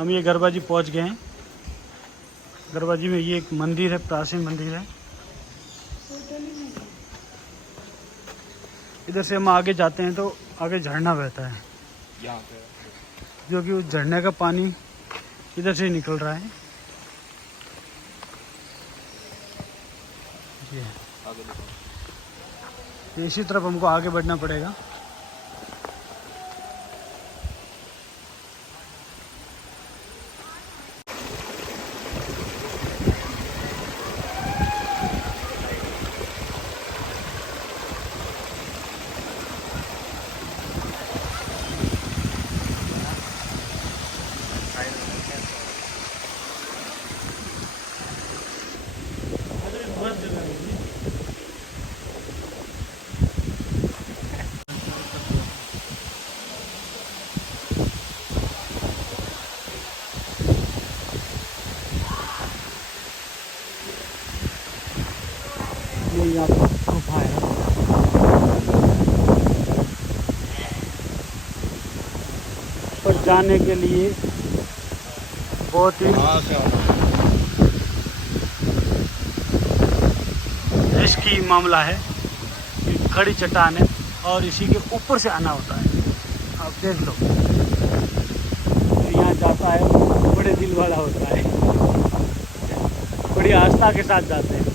हम ये गरबाजी पहुंच गए हैं। गरबाजी में ये एक मंदिर है, प्राचीन मंदिर है। इधर से हम आगे जाते हैं तो आगे झरना बहता है यहाँ पे, जो कि उस झरने का पानी इधर से ही निकल रहा है। ये आगे देखो। तो इसी तरफ हमको आगे बढ़ना पड़ेगा। ये यहाँ पर गुफा है। पर जाने के लिए बहुत ही रिस्की मामला है। ये खड़ी चट्टान है और इसी के ऊपर से आना होता है। आप देख लो, तो यहाँ जाता है बड़े दिल वाला होता है, बड़ी आस्था के साथ जाते हैं।